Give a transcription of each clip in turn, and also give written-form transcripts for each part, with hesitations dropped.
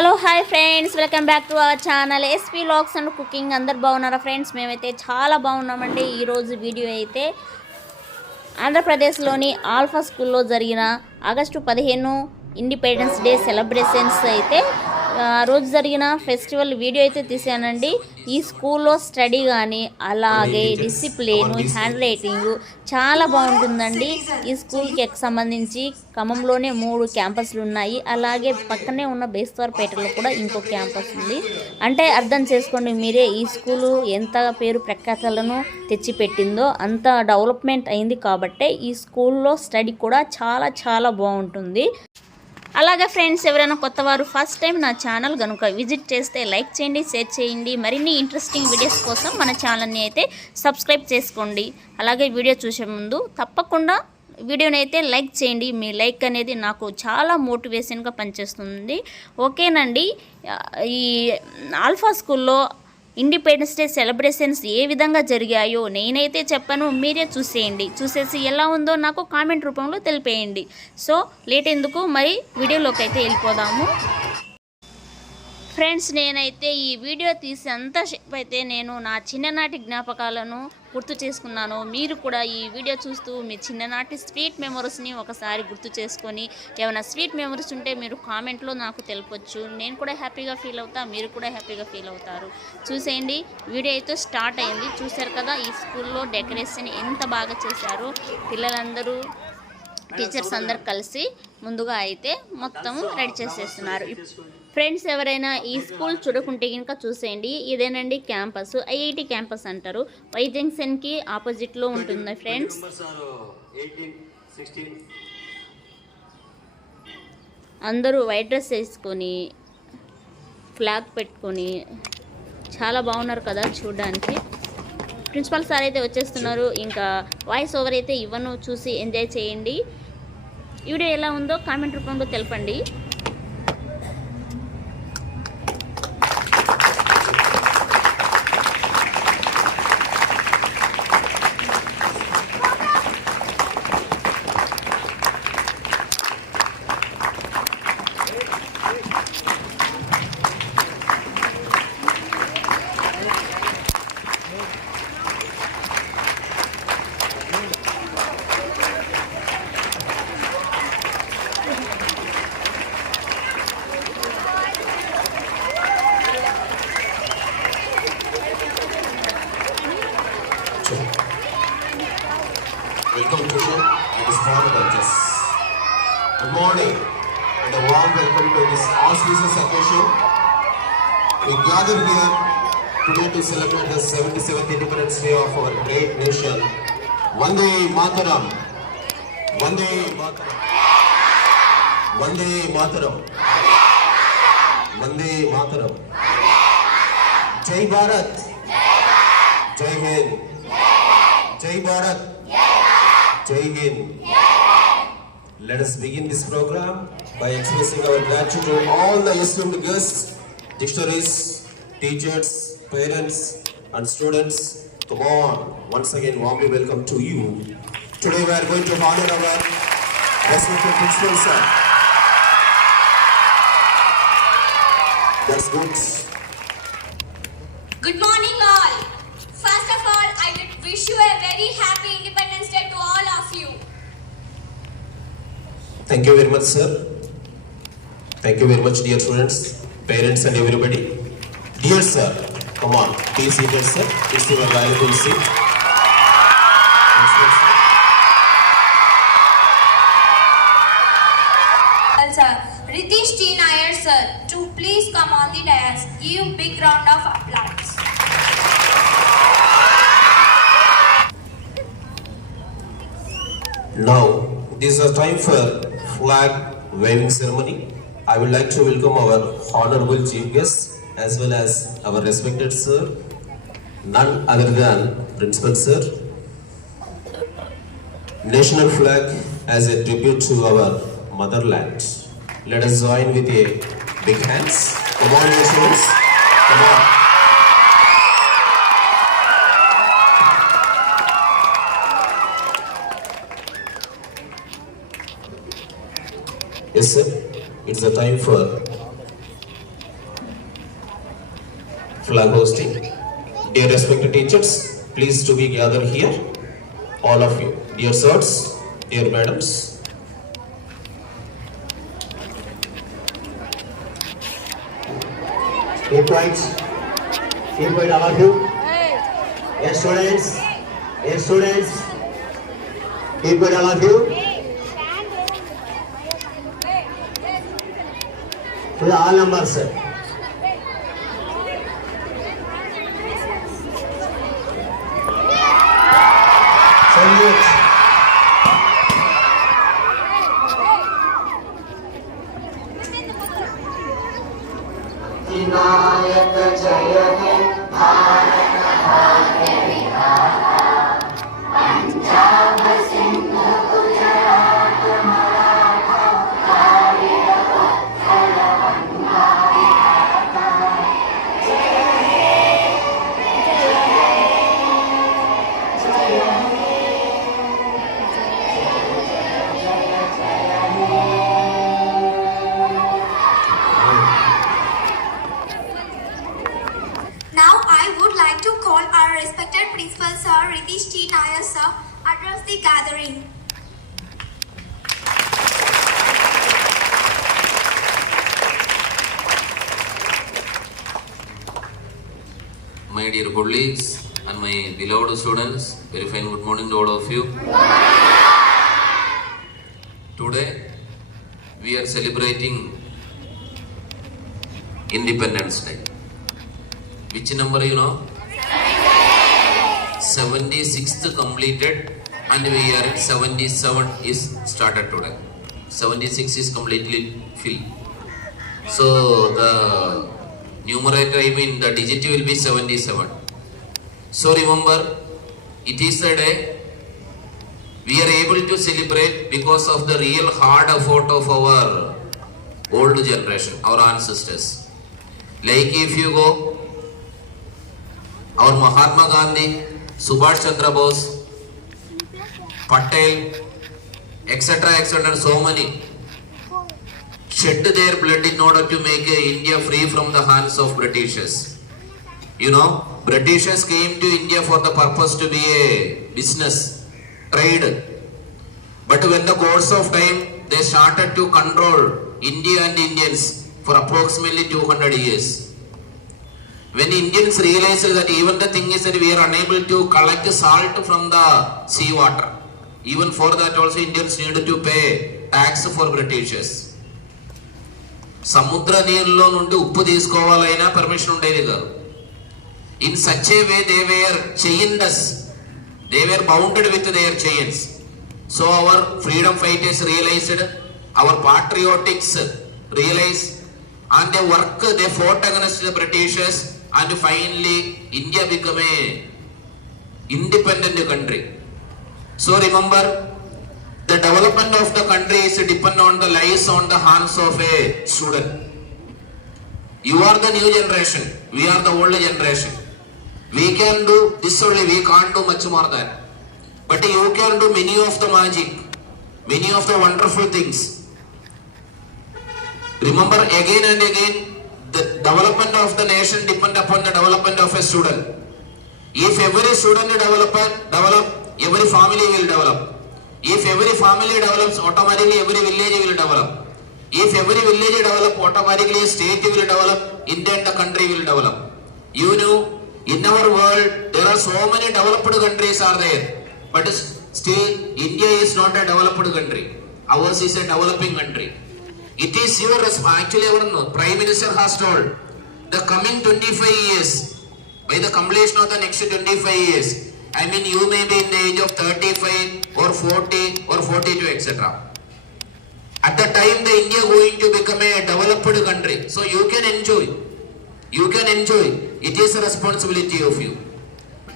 Hello hi friends, welcome back to our channel SP vlogs and cooking. అందరు బాగున్నారా friends? మేమైతే చాలా బాగున్నామండి. ఈరోజు వీడియో అయితే ఆంధ్రప్రదేశ్లోని ఆల్ఫా స్కూల్లో జరిగిన ఆగస్టు 15 ఇండిపెండెన్స్ డే సెలబ్రేషన్స్ అయితే రోజు జరిగిన ఫెస్టివల్ వీడియో అయితే తీసానండి. ఈ స్కూల్లో స్టడీ కానీ అలాగే డిసిప్లిన్, హ్యాండ్ రైటింగ్ చాలా బాగుంటుందండి. ఈ స్కూల్కి సంబంధించి ఖమ్మంలోనే 3 క్యాంపస్లు ఉన్నాయి. అలాగే పక్కనే ఉన్న బేస్తవారపేటలో కూడా ఇంకో క్యాంపస్ ఉంది. అంటే అర్థం చేసుకోండి మీరే, ఈ స్కూలు ఎంత పేరు ప్రఖ్యాతలను తెచ్చిపెట్టిందో. అంత డెవలప్మెంట్ అయింది కాబట్టే ఈ స్కూల్లో స్టడీ కూడా చాలా బాగుంటుంది. అలాగే ఫ్రెండ్స్, ఎవరైనా కొత్తవారు ఫస్ట్ టైం నా ఛానల్ కనుక విజిట్ చేస్తే లైక్ చేయండి, షేర్ చేయండి. మరిన్ని ఇంట్రెస్టింగ్ వీడియోస్ కోసం మన ఛానల్ని అయితే సబ్స్క్రైబ్ చేసుకోండి. అలాగే వీడియో చూసే ముందు తప్పకుండా వీడియోని అయితే లైక్ చేయండి. మీ లైక్ అనేది నాకు చాలా మోటివేషన్గా పనిచేస్తుంది. ఓకేనండి. ఈ ఆల్ఫా స్కూల్లో ఇండిపెండెన్స్ డే సెలబ్రేషన్స్ ఏ విధంగా జరిగాయో నేనైతే చెప్పను, మీరే చూసేయండి. చూసేసి ఎలా ఉందో నాకు కామెంట్ రూపంలో తెలిపేయండి. సో లేట్ ఎందుకు, మరి వీడియోలోకి అయితే వెళ్ళిపోదాము. ఫ్రెండ్స్, నేనైతే ఈ వీడియో తీసేంతసేపు అయితే నేను నా చిన్ననాటి జ్ఞాపకాలను గుర్తు చేసుకున్నాను. మీరు కూడా ఈ వీడియో చూస్తూ మీ చిన్ననాటి స్వీట్ మెమరీస్ని ఒకసారి గుర్తు చేసుకొని ఏమైనా స్వీట్ మెమరీస్ ఉంటే మీరు కామెంట్లో నాకు తెలపొచ్చు. నేను కూడా హ్యాపీగా ఫీల్ అవుతా, మీరు కూడా హ్యాపీగా ఫీల్ అవుతారు. చూసేయండి, వీడియో అయితే స్టార్ట్ అయింది. చూశారు కదా, ఈ స్కూల్లో డెకరేషన్ ఎంత బాగా చేశారు. పిల్లలందరూ, టీచర్స్ అందరు కలిసి ముందుగా అయితే మొత్తం రెడీ చేసేస్తున్నారు. ఫ్రెండ్స్, ఎవరైనా ఈ స్కూల్ చూడకుంటే కనుక చూసేయండి. ఇదేనండి క్యాంపస్, ఐఐటి క్యాంపస్ అంటారు. వై జంక్షన్కి ఆపోజిట్లో ఉంటుంది ఫ్రెండ్స్. అందరూ వైట్ డ్రెస్ వేసుకొని ఫ్లాగ్ పెట్టుకొని చాలా బాగున్నారు కదా చూడడానికి. ప్రిన్సిపల్ సార్ అయితే వచ్చేస్తున్నారు. ఇంకా వాయిస్ ఓవర్ అయితే ఇవ్వను, చూసి ఎంజాయ్ చేయండి. ఈ వీడియో ఎలా ఉందో కామెంట్ రూపంలో తెలపండి. Welcome to the small churches. Good morning and a warm welcome to this auspicious occasion. We gather here today to celebrate the 77th Independence Day of our great nation. Vande Mataram. Vande Mataram. Vande Mataram. Vande Mataram. Jai Bharat. Jai Hind. Jai Bharat. Jai Hind. Let us begin this program by expressing our gratitude to all the esteemed guests, dignitaries, teachers, parents and students. Come on, once again warmly welcome to you. Today we are going to honor our respected principal sir. That's good. Good morning all. First of all, I would wish you a very happy Independence Day to all of you. Thank you very much, sir. Thank you very much, dear students, parents and everybody. Dear sir, come on, please seated, sir. It's your valuable seat. Sir, Ritesh T. Nair sir, to please come on the dais. Give big round of applause. Now, this is a time for flag waving ceremony. I would like to welcome our honorable chief guest as well as our respected sir, none other than principal sir. National flag as a tribute to our motherland. Let us join with a big hands. Come on, dear students. Come on. Yes, sir. It's the time for flag hosting. Dear respected teachers, please to be gathered here, all of you. Dear sirs, dear madams. Keep quiet. Keep quiet, all of you. Yes, students. Yes, students. Keep quiet, all of you. To the all numbers. Salute. Vinayak जय हे भारत भाग्य विधाता पंजाब सिंध गुजरात मराठा द्राविड़ उत्कल गंगा विधाता जय हे जय हे जय हे Now I would like to call our respected Principal Sir Ritesh T. Nair Sir address the gathering. My dear colleagues and my beloved students, very fine good morning to all of you. Today we are celebrating Independence Day. Which number you know? 76th completed and we are at 77 is started today. 76 is completely filled. So the numerator, I mean the digit will be 77. So remember, it is the day we are able to celebrate because of the real hard effort of our old generation, our ancestors. Like if you go, our Mahatma Gandhi, Subhash Chandra Bose, Patel, etc., so many shed their blood in order to make India free from the hands of Britishers. You know, Britishers came to India for the purpose to be a business, trade. But when the course of time, they started to control India and Indians for approximately 200 years. When Indians realized that even the thing is that we are unable to collect salt from the sea water, even for that also Indians needed to pay tax for Britishers. సముద్ర నీరులో నుండి ఉప్పు తీసుకోవాలైనా permission ఉండేది కాదు. In such a way they were chained us. They were bounded with their chains. So our freedom fighters realized, our patriotics realized, and they fought against the Britishers, and finally India became a independent country. So remember, the development of the country is dependent on the lies on the hands of a student. You are the new generation, we are the old generation. We can do this only, we can't do much more than. But you can do many of the magic, many of the wonderful things. Remember again and again, the development of the nation depends upon the development of a student. If every student develop, every family will develop. If every family develops, automatically every village will develop. If every village develops, automatically a state will develop, India and the country will develop. You know, in our world, there are so many developed countries are there. But still, India is not a developed country. Ours is a developing country. It is your responsibility. Actually, Prime Minister has told, the coming 25 years, by the completion of the next 25 years, I mean you may be in the age of 35 or 40 or 42, etc. At the time the India going to become a developed country. So you can enjoy. You can enjoy. It is a responsibility of you.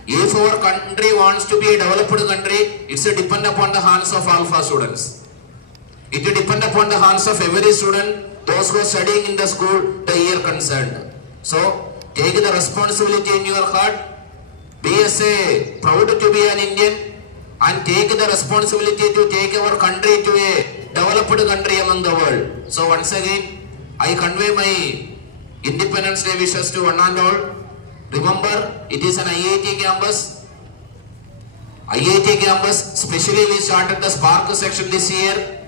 If our country wants to be a developed country, it's a depend upon the hands of alpha students. It will depend upon the hands of every student, those who are studying in the school, the year concerned. So take the responsibility in your heart. Be as a proud to be an Indian and take the responsibility to take our country to a developed country among the world. So once again, I convey my Independence Day wishes to one and all. Remember, it is an IIT campus. IIT campus, especially we started the Spark section this year.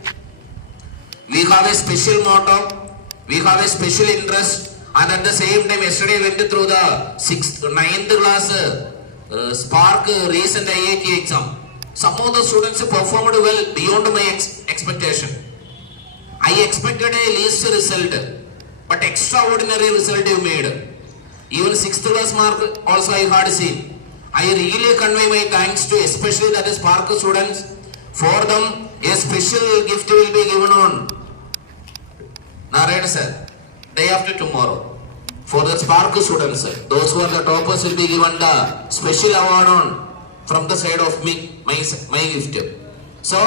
We have a special motto, we have a special interest, and at the same time, yesterday went through the 9th class Spark recent IIT exam. Some of the students performed well beyond my expectation. I expected a least result, but extraordinary result you made. Even 6th class mark also I had seen. I really convey my thanks to especially that is Spark students. For them, a special gift will be given on Narayana sir, day after tomorrow. For the Spark students, those who are the toppers will be given the special award on from the side of me, my gift. So,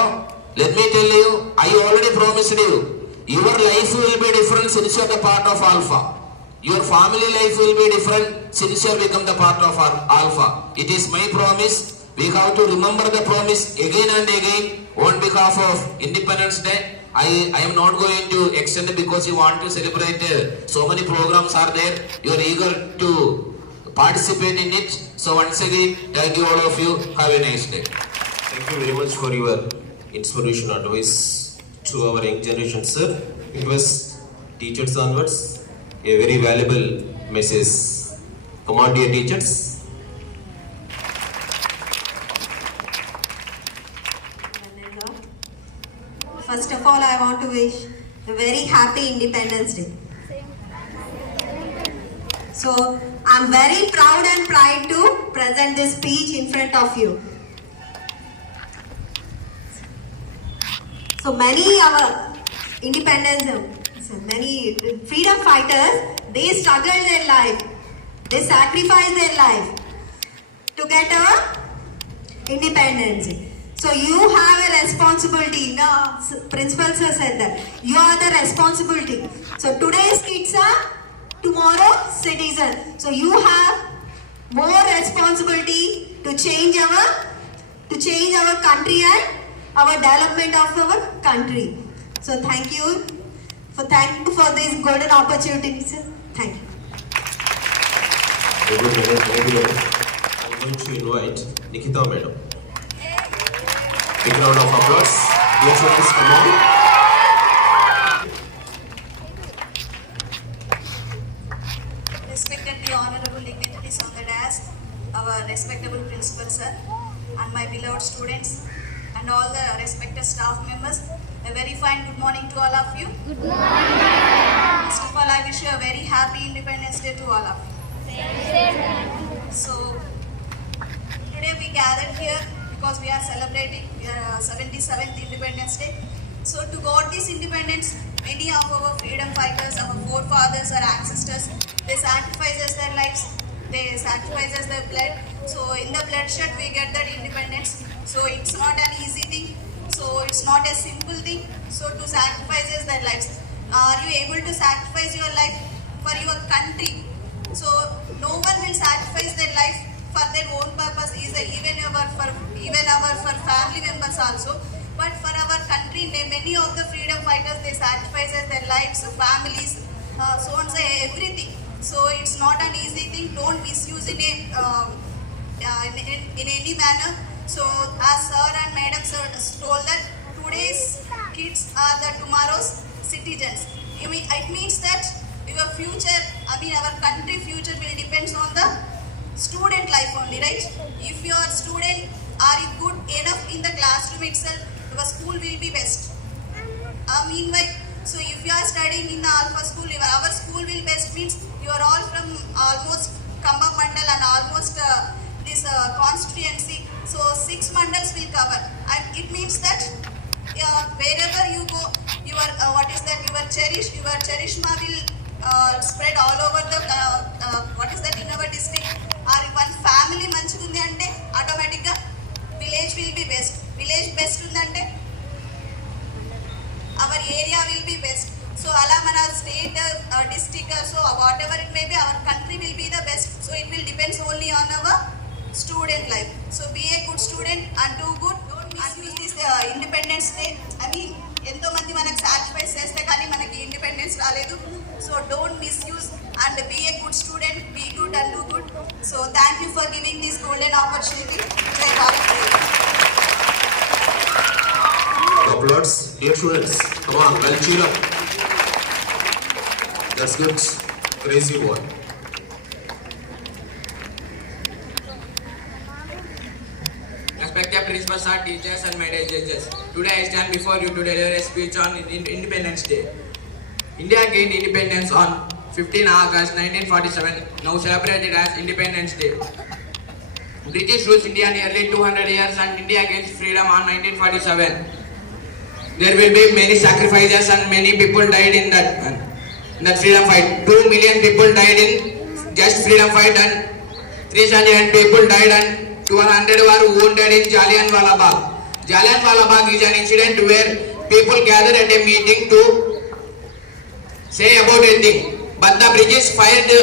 let me tell you, I already promised you, your life will be different since you are the part of Alpha. Your family life will be different since you become the part of Alpha. It is my promise. We have to remember the promise again and again on behalf of Independence Day. I am not going to extend it because you want to celebrate. So many programs are there. You are eager to participate in it. So once again, thank you all of you. Have a nice day. Thank you very much for your inspiration advice to our young generation, sir. It was teachers onwards, a very valuable message. Come on, dear teachers. First of all, I want to wish a very happy Independence Day. So, I'm very proud and pride to present this speech in front of you. So, many our many freedom fighters, they struggled their life, they sacrificed their life to get our independence. So you have a responsibility. No, principal sir said that. You are the responsibility. So today's kids are tomorrow's citizens. So you have more responsibility to change our country and our development of our country. So thank you for this golden opportunity, sir. Thank you. Very good, madam. Thank you, madam. I'm going to invite Nikita madam. Big round of applause. Dear students, come on. Respected honorable dignitaries on the dais, our respectable principal sir, and my beloved students, and all the respected staff members, a very fine good morning to all of you. Good morning. First of all, I wish you a very happy Independence Day to all of you. So, today we gathered here because we are celebrating 77th Independence Day. So to got this independence, many of our freedom fighters, our forefathers, our ancestors, they sacrifices their lives, they sacrifices their blood. So in the bloodshed we get that independence. So it's not an easy thing. So it's not a simple thing. So to sacrifices their lives. Are you able to sacrifice your life for your country? So no one will sacrifice their life for their own purpose, even our family members also. But for our country, many of the freedom fighters, they sacrifices their lives, families, so on, everything. So it's not an easy thing. Don't misuse in any manner. So as sir and madam sir told that today's kids are the tomorrow's citizens. It means that your future, our country future will depends on the student life only, right? If your student are good enough in the classroom itself, your school will be best. Meanwhile, so if you are studying in the Alpha school, our school will best means you are all from almost Kamba Mandal and almost this constituency. So 6 mandals will cover, and it means that wherever you go, your your cherishma will spread all over the in our district. Or one family manchugundi ante automatic ga village will be best. Village best undante our area will be best. So ala mana state district, so whatever it may be, our country will be the best. So it will depends only on our student life. So be a good student and do good. Don't misuse this Independence Day. ఎంతో మంది మనకు sacrifice చేస్తే కానీ మనకి independence రాలేదు. So don't misuse and be a good student, be good good and do good. So thank you for giving this golden opportunity. Jai Bharat. Applause. Dear students, come on, well cheer up. That's good. Crazy one. Respected principal sir, teachers and my dear judges. Today I stand before you to deliver a speech on Independence Day. India gained independence on 15 August 1947, now celebrated as Independence Day. British ruled India nearly 200 years and India gained freedom on 1947. There will be many sacrifices and many people died in that freedom fight. 2 million people died in just freedom fight and 300 people died and 200 were wounded in Jallianwala Bagh. Jallianwala Bagh is an incident where people gathered at a meeting to say about a thing. But the British fired the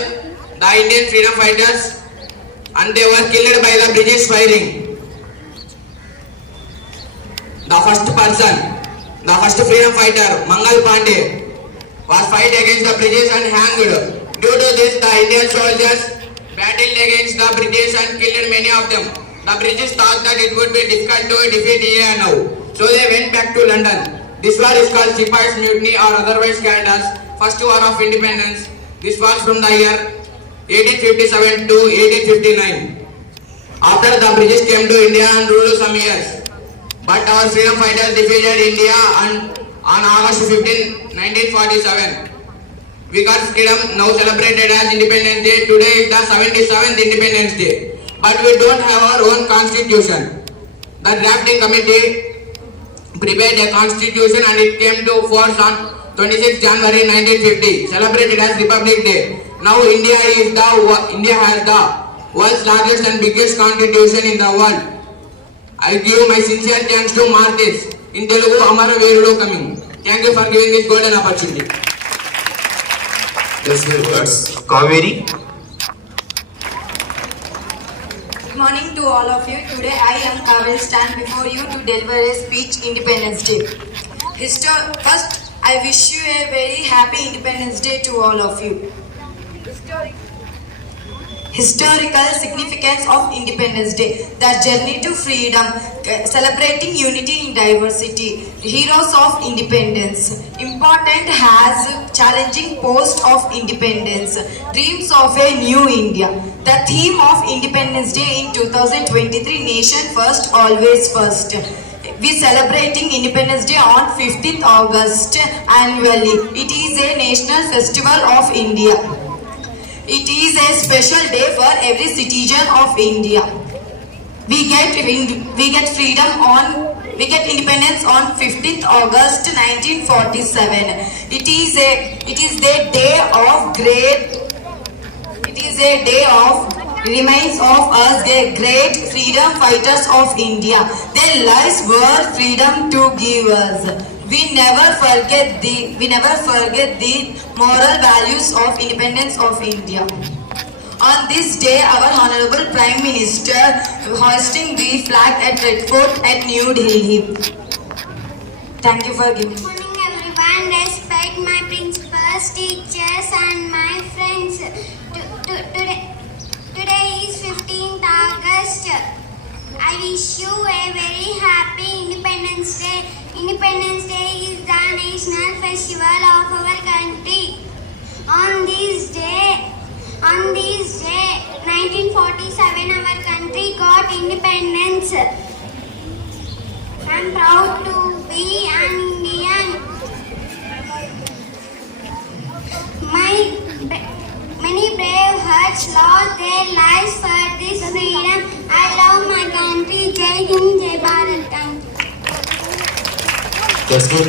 Indian freedom fighters and they were killed by the British firing. The first freedom fighter, Mangal Pandey, was fight against the British and hanged. Due to this, the Indian soldiers battled against the British and killed many of them. The British thought that it would be difficult to defeat India now, so they went back to London. This war is called Sepoys Mutiny or otherwise called as First War of Independence. This was from the year 1857 to 1859. After the British came to India and ruled some years, but our freedom fighters defeated India on August 15, 1947. We got freedom, now celebrated as Independence Day. Today is the 77th Independence Day. But we don't have our own constitution. The drafting committee prepared a constitution and it came to force on 26 January 1950, celebrated as Republic Day. Now India has the world's largest and biggest constitution in the world. I give my sincere thanks to Martis. In Telugu, Amara Veerudu coming. Thank you for giving this golden opportunity. Yes, words. Kaveri. Good morning to all of you. Today I will stand before you to deliver a speech Independence Day. First, I wish you a very happy Independence Day to all of you. Historical significance of Independence Day. The journey to freedom, celebrating unity in diversity. Heroes of independence. Important has challenging post of independence. Dreams of a new India. The theme of Independence Day in 2023, Nation First, Always First. We celebrating Independence Day on 15th August annually. It is a national festival of India. It is a special day for every citizen of India. We get independence on 15th August 1947. It is a day of remains of us the great freedom fighters of India. Their lives were freedom to give us. We never forget the moral values of independence of India. On this day, our Honorable Prime Minister hoisting the flag at Red Fort at New Delhi. Thank you for giving. Good morning everyone. Respect my principals, teachers and my friends. Today is 15th August. I wish you a very happy Independence Day. Independence Day is the national festival of our country. On this day, 1947, our country got independence. I am proud to be an Indian. Many brave hearts lost their lives for this freedom. I love my country. Jai Hind, Jai Bharat. Thank you. That's good.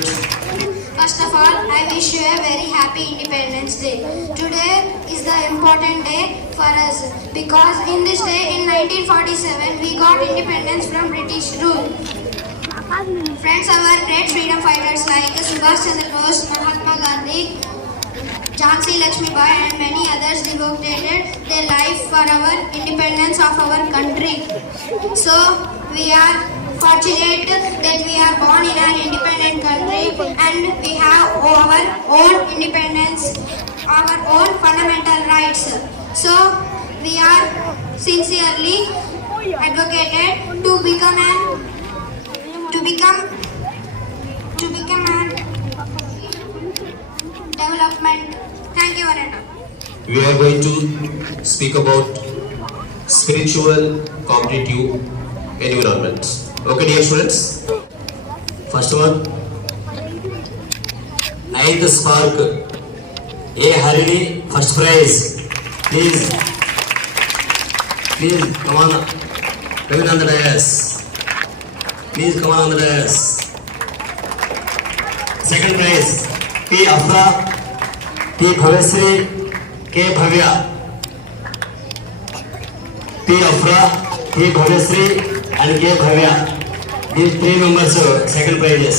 First of all, I wish you a very happy Independence Day. Today is the important day for us because in this day in 1947 we got independence from British rule. Friends, our great freedom fighters like Subhash Chandra Bose, Mahatma Gandhi, Jhansi Lakshmi Bai and many others devoted their life for our independence of our country. So we are fortunate that we are born in an independent country and we have our own independence, our own fundamental rights. So we are sincerely advocated to become an development. Thank you, Vareta. We are going to speak about spiritual competitive environment. Okay, dear students. First one, ninth spark. A Harini, first prize. Please come on. Come on the dais. Please come on the dais. Second prize, P Afra, P Bhavesri, K Bhavya. P Afra, P Bhavesri and K Bhavya. These 3 members second prizes.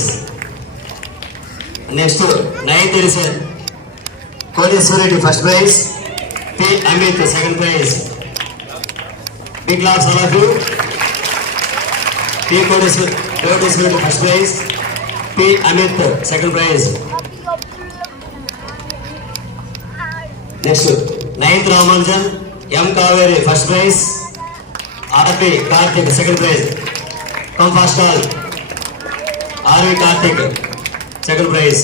Next, 9th edition. Kodeswari first prize. P Amit second prize. Big claps all of you. P Kodeswari first prize. P Amit second prize. Next, 9th Ramanujan, M Kaveri first prize. RP Karthik second prize. Come fast all. RV Karthik second prize.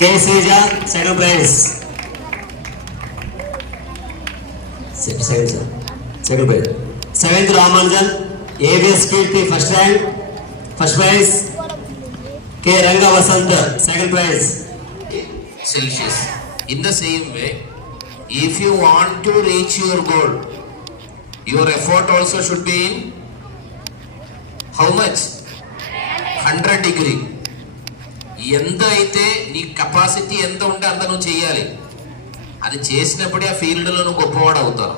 K Seja second prize. Second prize. 7th Ramanujan, ABS Kirti first rank, first prize. K Ranga Vasant second prize. Celsius. In the same way, if you want to reach your goal, your effort also should be in how much? 100 degree. ఎంత అయితే నీ capacity ఎంత ఉంటే అంత నువ్వు చేయాలి. అది చేసినప్పుడే ఆ ఫీల్డ్లో నువ్వు గొప్పవాడు అవుతావు.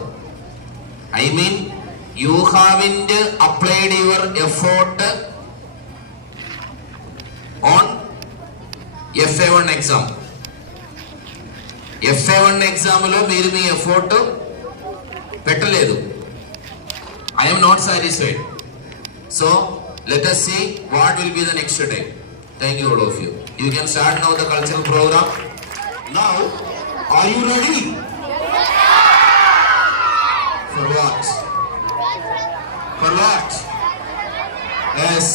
I mean you haven't applied your effort on FA1 exam. FA1 ఎగ్జామ్లో మీరు మీ ఎఫర్ట్ పెట్టలేదు. I'm not satisfied. So let us see what will be the next day. Thank you all of you. You can start now the cultural program. Now, are you ready? For what? For what? Yes.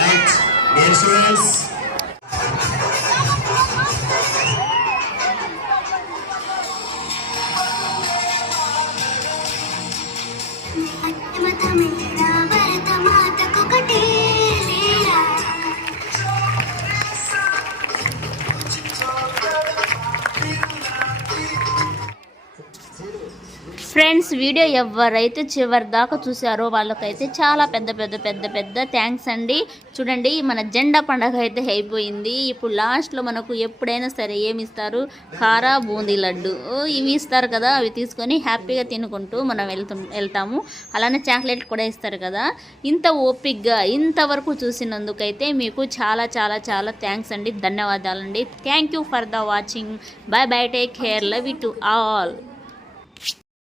Right. Dear students. Friends, video ఎవరైతే చివరి దాకా చూసారో వాళ్ళకైతే చాలా పెద్ద పెద్ద పెద్ద పెద్ద థ్యాంక్స్ అండి. చూడండి, మన జెండా పండగ అయితే అయిపోయింది. ఇప్పుడు లాస్ట్లో మనకు ఎప్పుడైనా సరే ఏమి ఇస్తారు? కారా బూందీ లడ్డు ఇవి ఇస్తారు కదా, అవి తీసుకొని హ్యాపీగా తినుకుంటూ మనం వెళ్తాము. అలానే చాక్లెట్ కూడా ఇస్తారు కదా. ఇంత ఓపిక్గా ఇంతవరకు చూసినందుకైతే మీకు చాలా చాలా చాలా థ్యాంక్స్ అండి. ధన్యవాదాలండి. Thank you for the watching. By by, take care, love you to all.